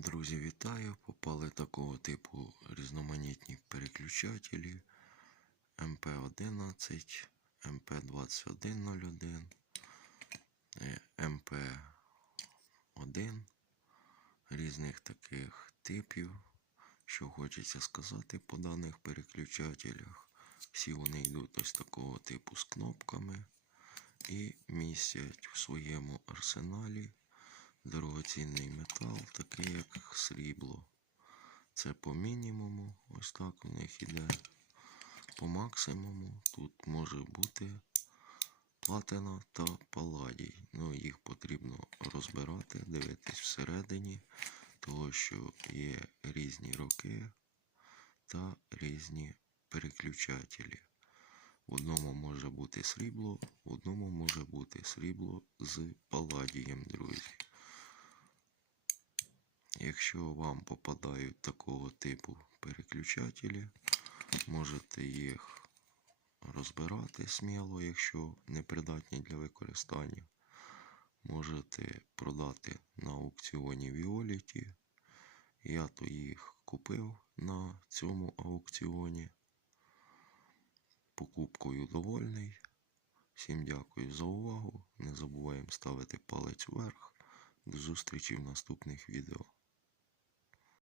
Друзі, вітаю! Попали такого типу різноманітні переключателі МП11, МП2101, е, МП1 різних таких типів. Що хочеться сказати по даних переключателях. Всі вони йдуть ось такого типу з кнопками і містять в своєму арсеналі дорогоцінний метал, такий як срібло. Це по мінімуму, ось так у них іде. По максимуму тут може бути платина та паладій. Ну, їх потрібно розбирати, дивитись всередині, того що є різні роки та різні переключателі. В одному може бути срібло, в одному може бути срібло з паладієм, друзі. Якщо вам попадають такого типу переключателі, можете їх розбирати сміло, якщо непридатні для використання. Можете продати на аукціоні Віоліті. Я то їх купив на цьому аукціоні. Покупкою довольний. Всім дякую за увагу. Не забуваємо ставити палець вверх. До зустрічі в наступних відео.